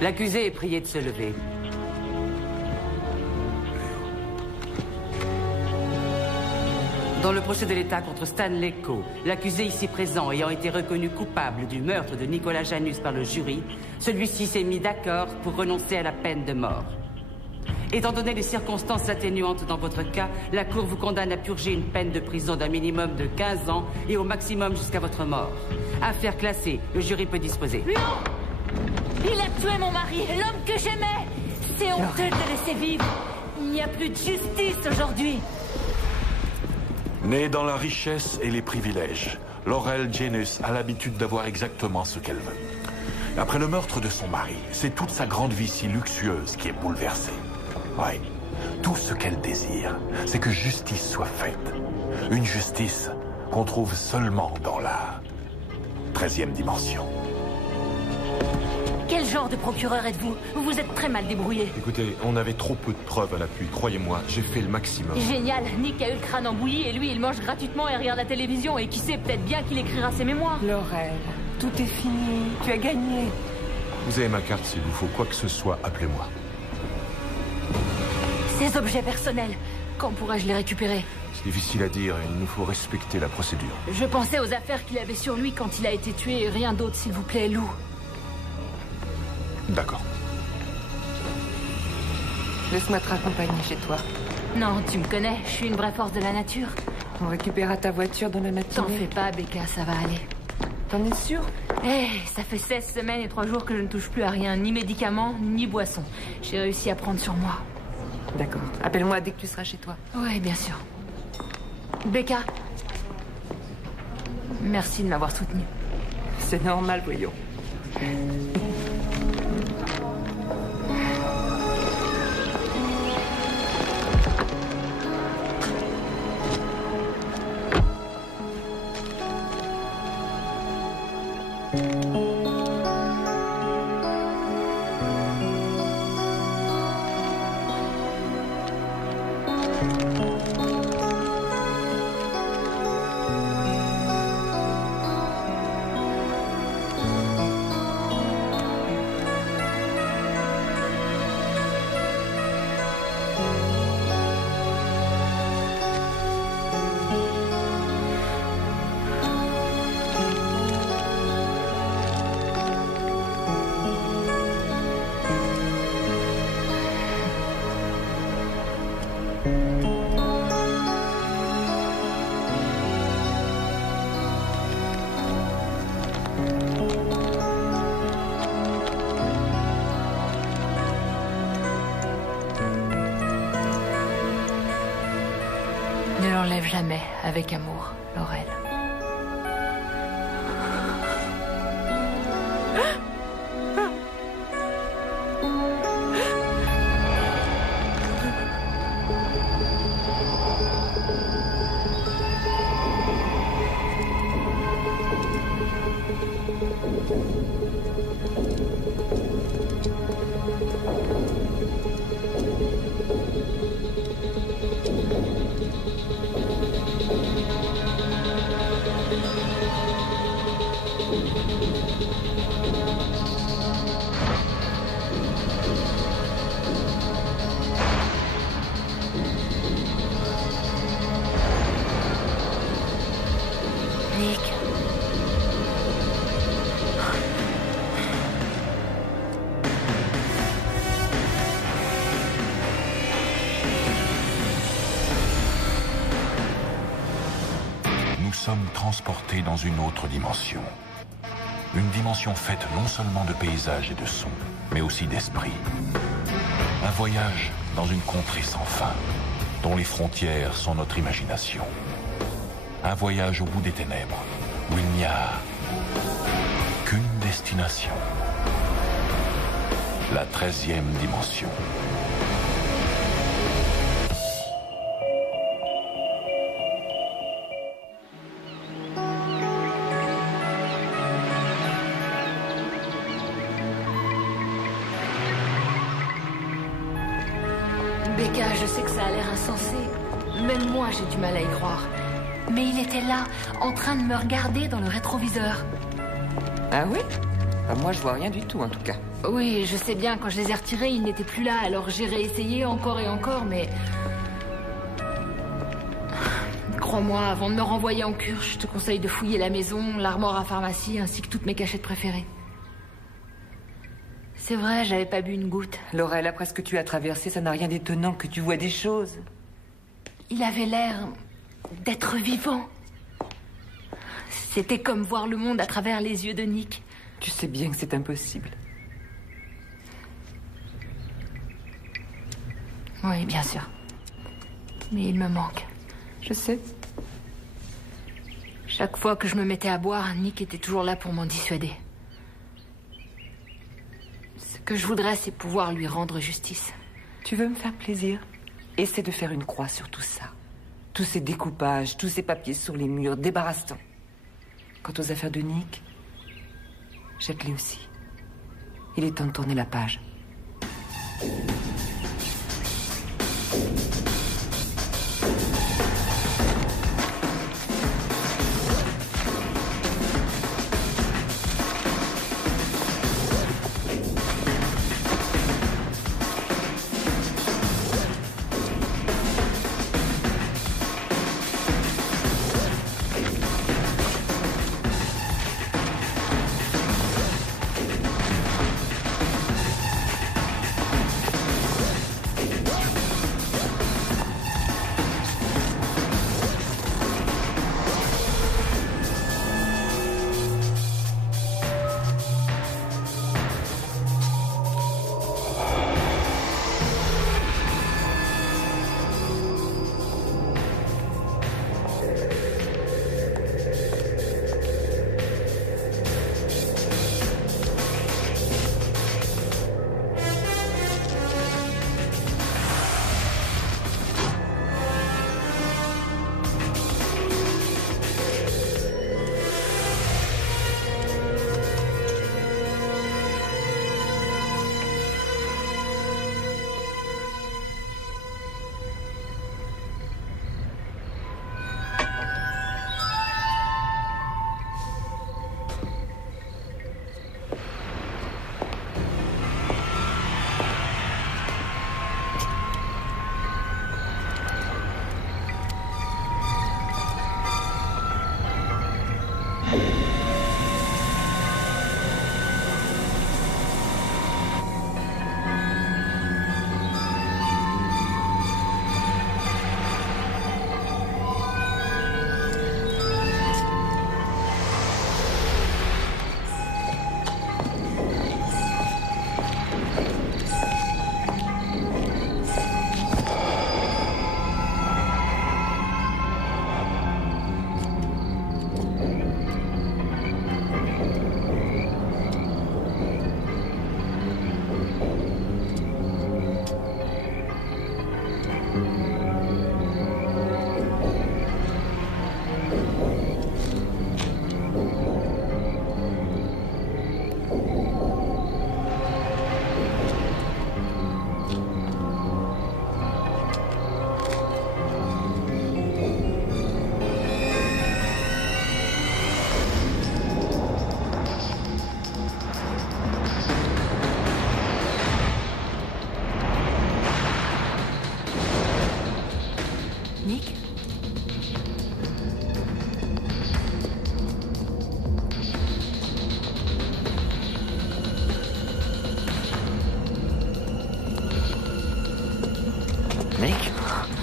L'accusé est prié de se lever. Dans le procès de l'État contre Stanley Coe, l'accusé ici présent ayant été reconnu coupable du meurtre de Nicolas Janus par le jury, celui-ci s'est mis d'accord pour renoncer à la peine de mort. Étant donné les circonstances atténuantes dans votre cas, la Cour vous condamne à purger une peine de prison d'un minimum de 15 ans et au maximum jusqu'à votre mort. Affaire classée, le jury peut disposer. Non! Il a tué mon mari, l'homme que j'aimais! C'est honteux de le laisser vivre! Il n'y a plus de justice aujourd'hui! Née dans la richesse et les privilèges, Laurel Janus a l'habitude d'avoir exactement ce qu'elle veut. Après le meurtre de son mari, c'est toute sa grande vie si luxueuse qui est bouleversée. Oui, tout ce qu'elle désire, c'est que justice soit faite. Une justice qu'on trouve seulement dans la 13e dimension. Quel genre de procureur êtes-vous? Vous vous êtes très mal débrouillé. Écoutez, on avait trop peu de preuves à l'appui, croyez-moi, j'ai fait le maximum. Génial, Nick a eu le crâne en bouillie et lui il mange gratuitement et regarde la télévision et qui sait, peut-être bien qu'il écrira ses mémoires. Laurel, tout est fini, tu as gagné. Vous avez ma carte, s'il vous faut quoi que ce soit, appelez-moi. Ces objets personnels, quand pourrais-je les récupérer? C'est difficile à dire, il nous faut respecter la procédure. Je pensais aux affaires qu'il avait sur lui quand il a été tué, rien d'autre s'il vous plaît, Lou. D'accord. Laisse-moi te raccompagner chez toi. Non, tu me connais, je suis une vraie force de la nature. On récupérera ta voiture dans la T'en matinée. fais pas, Becca, ça va aller. T'en es sûr? Ça fait 16 semaines et 3 jours que je ne touche plus à rien, ni médicaments, ni boissons. J'ai réussi à prendre sur moi. D'accord. Appelle-moi dès que tu seras chez toi. Ouais, bien sûr. Becca. Merci de m'avoir soutenue. C'est normal, voyons. Ne l'enlève jamais avec amour, Laurel. Nick. Nous sommes transportés dans une autre dimension. Une dimension faite non seulement de paysages et de sons, mais aussi d'esprit. Un voyage dans une contrée sans fin, dont les frontières sont notre imagination. Un voyage au bout des ténèbres, où il n'y a qu'une destination. La 13e dimension. Becca, je sais que ça a l'air insensé. Même moi, j'ai du mal à y croire. Mais il était là, en train de me regarder dans le rétroviseur. Ah oui? Moi, je vois rien du tout, en tout cas. Oui, je sais bien, quand je les ai retirés, ils n'étaient plus là, alors j'ai réessayé encore et encore, mais... Crois-moi, avant de me renvoyer en cure, je te conseille de fouiller la maison, l'armoire à pharmacie, ainsi que toutes mes cachettes préférées. C'est vrai, j'avais pas bu une goutte. Laurel, après ce que tu as traversé, ça n'a rien d'étonnant que tu vois des choses. Il avait l'air d'être vivant. C'était comme voir le monde à travers les yeux de Nick. Tu sais bien que c'est impossible. Oui, bien sûr. Mais il me manque. Je sais. Chaque fois que je me mettais à boire, Nick était toujours là pour m'en dissuader. Ce que je voudrais, c'est pouvoir lui rendre justice. Tu veux me faire plaisir? Essaie de faire une croix sur tout ça. Tous ces découpages, tous ces papiers sur les murs, débarrasse-t'en. Quant aux affaires de Nick, jette-les aussi. Il est temps de tourner la page.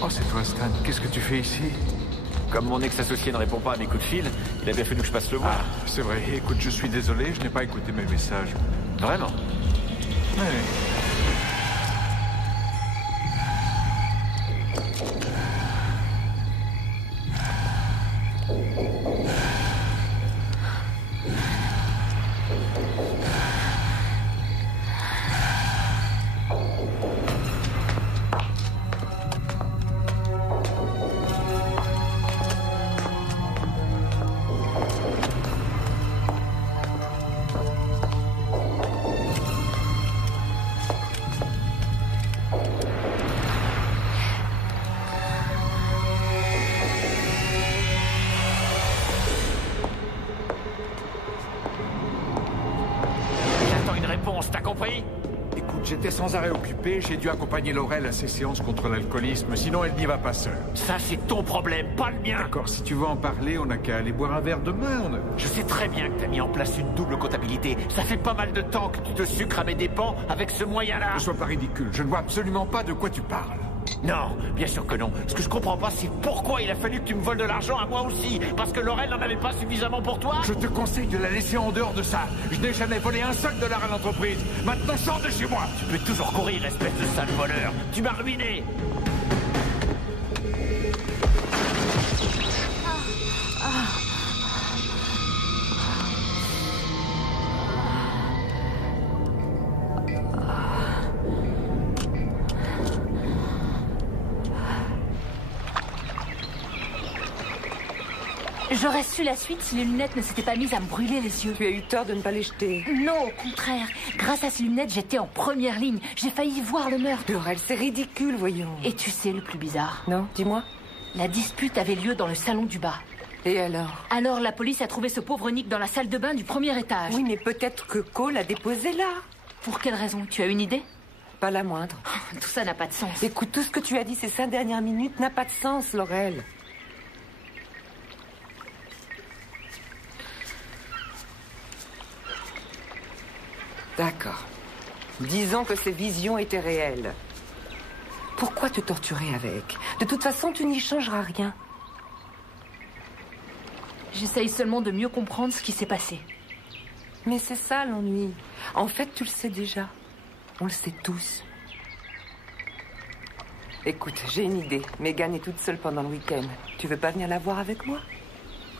Oh, c'est toi, Stan. Qu'est-ce que tu fais ici? Comme mon ex-associé ne répond pas à mes coups de fil, il a bien fallu que je passe le voir. Ah, c'est vrai. Écoute, je suis désolé, je n'ai pas écouté mes messages. Vraiment? Oui. compris? Écoute, j'étais sans arrêt occupé, j'ai dû accompagner Laurel à ses séances contre l'alcoolisme, sinon elle n'y va pas seule. Ça, c'est ton problème, pas le mien. D'accord, si tu veux en parler, on n'a qu'à aller boire un verre demain. Je sais très bien que t'as mis en place une double comptabilité. Ça fait pas mal de temps que tu te sucres à mes dépens avec ce moyen-là. Ne sois pas ridicule, je ne vois absolument pas de quoi tu parles. Non, bien sûr que non. Ce que je comprends pas, c'est pourquoi il a fallu que tu me voles de l'argent à moi aussi. Parce que Laurel n'en avait pas suffisamment pour toi? Je te conseille de la laisser en dehors de ça. Je n'ai jamais volé un seul dollar à l'entreprise. Maintenant, sors de chez moi. Tu peux toujours courir, espèce de sale voleur. Tu m'as ruiné. J'aurais su la suite si les lunettes ne s'étaient pas mises à me brûler les yeux. Tu as eu tort de ne pas les jeter. Non, au contraire. Grâce à ces lunettes, j'étais en première ligne. J'ai failli voir le meurtre. Laurel, c'est ridicule, voyons. Et tu sais le plus bizarre? Non, dis-moi. La dispute avait lieu dans le salon du bas. Et alors? Alors la police a trouvé ce pauvre Nick dans la salle de bain du premier étage. Oui, mais peut-être que Cole l'a déposé là. Pour quelle raison? Tu as une idée? Pas la moindre. Tout ça n'a pas de sens. Écoute, tout ce que tu as dit ces 5 dernières minutes n'a pas de sens, Laurel. D'accord. Disons que ces visions étaient réelles. Pourquoi te torturer avec? De toute façon, tu n'y changeras rien. J'essaye seulement de mieux comprendre ce qui s'est passé. Mais c'est ça l'ennui. En fait, tu le sais déjà. On le sait tous. Écoute, j'ai une idée. Megan est toute seule pendant le week-end. Tu veux pas venir la voir avec moi?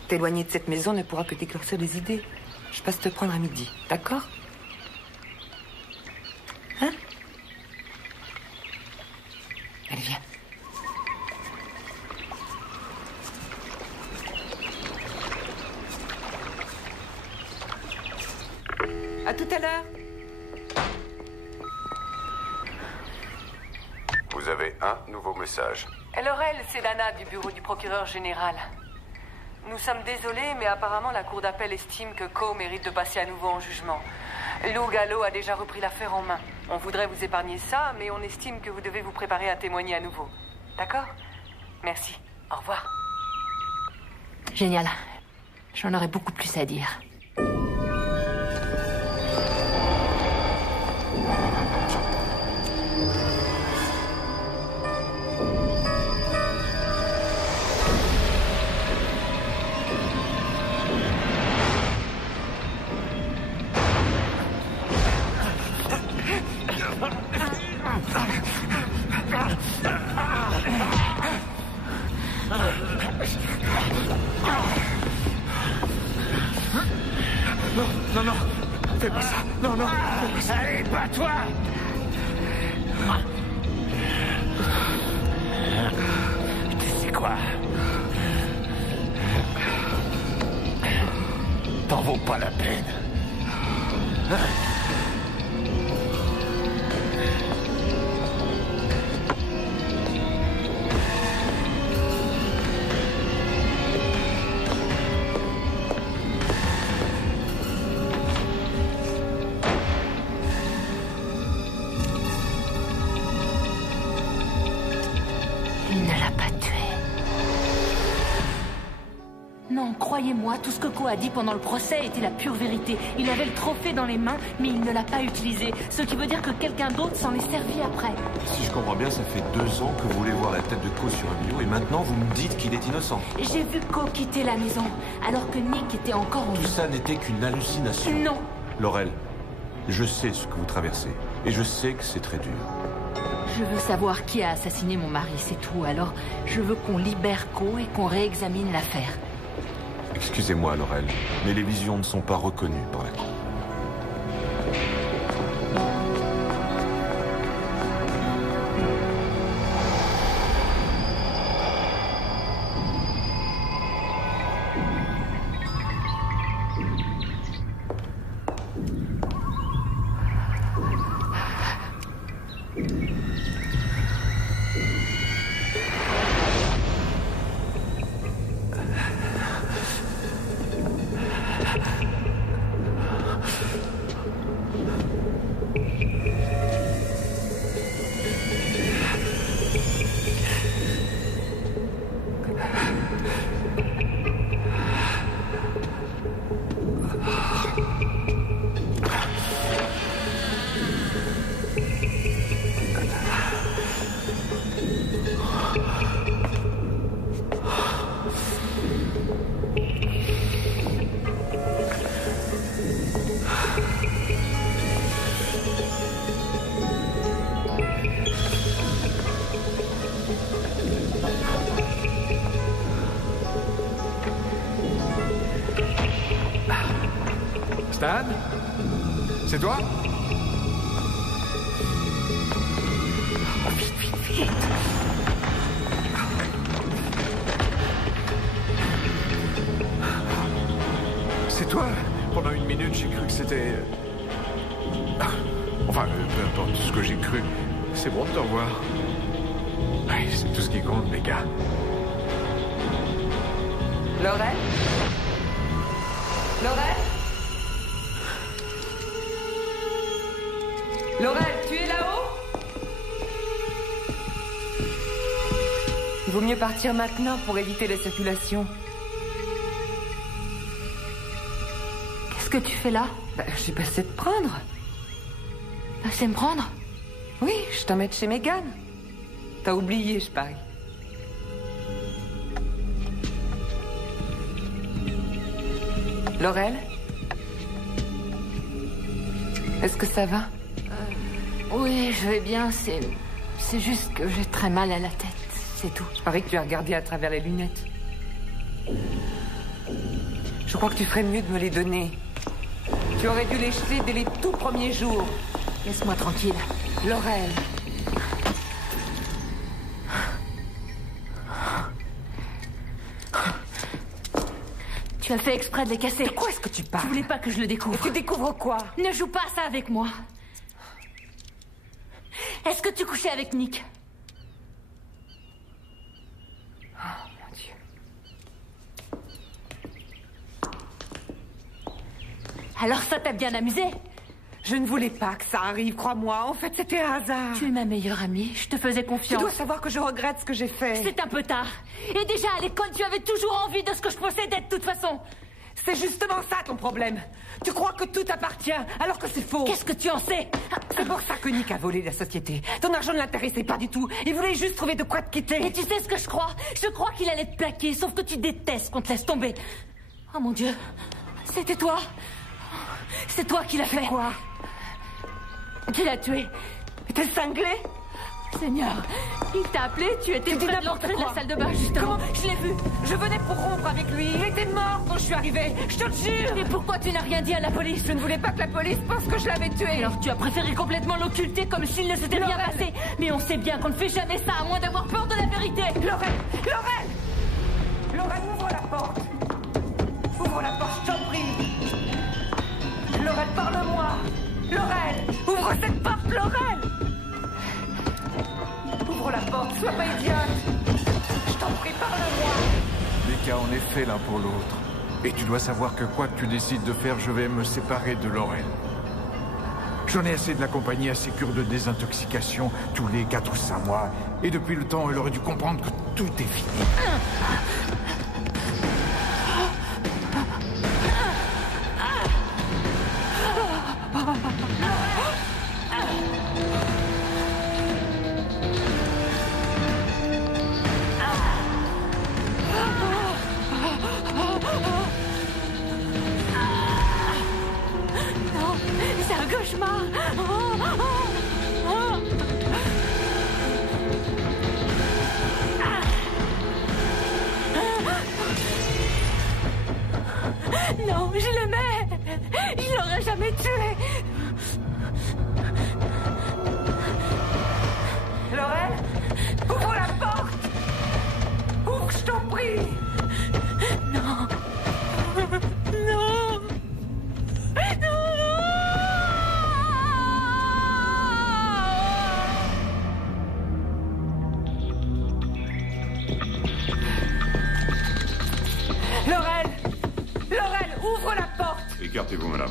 T'éloigner de cette maison ne pourra que t'éclaircir les idées. Je passe te prendre à midi, d'accord? Hein? Allez, viens. À tout à l'heure. Vous avez un nouveau message. Laurel, c'est Lana du bureau du procureur général. Nous sommes désolés, mais apparemment la cour d'appel estime que Coe mérite de passer à nouveau en jugement. Lou Gallo a déjà repris l'affaire en main. On voudrait vous épargner ça, mais on estime que vous devez vous préparer à témoigner à nouveau. D'accord? Merci. Au revoir. Génial. J'en aurais beaucoup plus à dire. Non, non, fais pas ça. Non, non, fais pas ça. Allez, bats-toi! Tu sais quoi? T'en vaut pas la peine. Il ne l'a pas tué. Non, croyez-moi, tout ce que Coe a dit pendant le procès était la pure vérité. Il avait le trophée dans les mains, mais il ne l'a pas utilisé. Ce qui veut dire que quelqu'un d'autre s'en est servi après. Si je comprends bien, ça fait 2 ans que vous voulez voir la tête de Coe sur un bio et maintenant vous me dites qu'il est innocent. J'ai vu Coe quitter la maison, alors que Nick était encore en Tout vie. ça n'était qu'une hallucination. Non. Laurel, je sais ce que vous traversez et je sais que c'est très dur. Je veux savoir qui a assassiné mon mari, c'est tout. Alors, je veux qu'on libère Coe et qu'on réexamine l'affaire. Excusez-moi, Laurel, mais les visions ne sont pas reconnues par la Cour. Stan? C'est toi? Vite, vite, vite. C'est toi? Pendant une minute, j'ai cru que c'était... Enfin, peu importe ce que j'ai cru. C'est bon de te revoir. Ouais, c'est tout ce qui compte, les gars. Laurel? Laurel? Laurel, tu es là-haut? Il vaut mieux partir maintenant pour éviter la circulation. Qu'est-ce que tu fais là? J'ai passé de prendre. Passé me prendre? Oui, je t'emmène chez Megan. T'as oublié, je parie. Laurel? Est-ce que ça va? Oui, je vais bien, c'est juste que j'ai très mal à la tête, c'est tout. Je parie que tu as regardé à travers les lunettes. Je crois que tu ferais mieux de me les donner. Tu aurais dû les jeter dès les tout premiers jours. Laisse-moi tranquille. Laurel. Tu as fait exprès de les casser. De quoi est-ce que tu parles? Tu voulais pas que je le découvre. Et tu découvres quoi? Ne joue pas à ça avec moi. Est-ce que tu couchais avec Nick? Oh, mon Dieu. Alors ça t'a bien amusé? Je ne voulais pas que ça arrive, crois-moi. En fait, c'était un hasard. Tu es ma meilleure amie, je te faisais Tu confiance. dois savoir que je regrette ce que j'ai fait. C'est un peu tard. Et déjà à l'école, tu avais toujours envie de ce que je possédais de toute façon. C'est justement ça ton problème. Tu crois que tout t'appartient, alors que c'est faux. Qu'est-ce que tu en sais? C'est pour ça que Nick a volé la société. Ton argent ne l'intéressait pas du tout. Il voulait juste trouver de quoi te quitter. Et tu sais ce que je crois? Je crois qu'il allait te plaquer, sauf que tu détestes qu'on te laisse tomber. Oh mon Dieu, c'était toi. C'est toi qui l'as fait. Quoi? Qui l'a tué. T'es cinglé? Seigneur, il t'a appelé, tu étais près de l'entrée de la salle de bain, justement. Comment? Je l'ai vu. Je venais pour rompre avec lui. Il était mort quand je suis arrivée. Je te le jure. Et pourquoi tu n'as rien dit à la police? Je ne voulais pas que la police pense que je l'avais tué. Alors tu as préféré complètement l'occulter comme s'il ne s'était rien Laurel. passé. Mais on sait bien qu'on ne fait jamais ça à moins d'avoir peur de la vérité. Laurel! Laurel! Laurel, ouvre la porte. Ouvre la porte, je t'en prie. Laurel, parle-moi. Laurel, ouvre cette porte, Laurel. Ouvre la porte, sois pas idiote. Je t'en prie, parle-moi. Les cas en est fait l'un pour l'autre. Et tu dois savoir que quoi que tu décides de faire, je vais me séparer de Laurel. J'en ai assez de l'accompagner à ses cures de désintoxication tous les 4 ou 5 mois. Et depuis le temps, elle aurait dû comprendre que tout est fini. Non, c'est un cauchemar. Non, je l'aimais. Je l'aurais jamais tué. Laurel, ouvre la porte. Ouvre, je t'en prie. Non. Non. Laurel! Laurel, ouvre la porte. Écartez-vous, madame.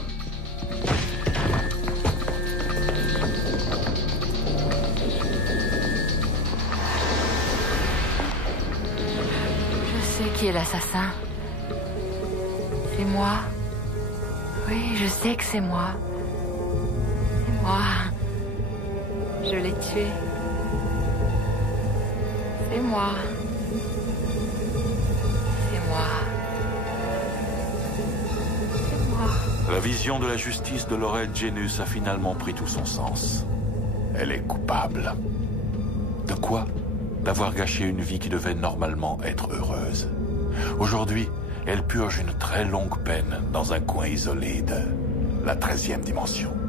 Je sais qui est l'assassin. C'est moi. Oui, je sais que c'est moi. C'est moi. Je l'ai tué. C'est moi. C'est moi. C'est moi. La vision de la justice de Laurel Janus a finalement pris tout son sens. Elle est coupable. De quoi? D'avoir gâché une vie qui devait normalement être heureuse. Aujourd'hui, elle purge une très longue peine dans un coin isolé de la 13e dimension.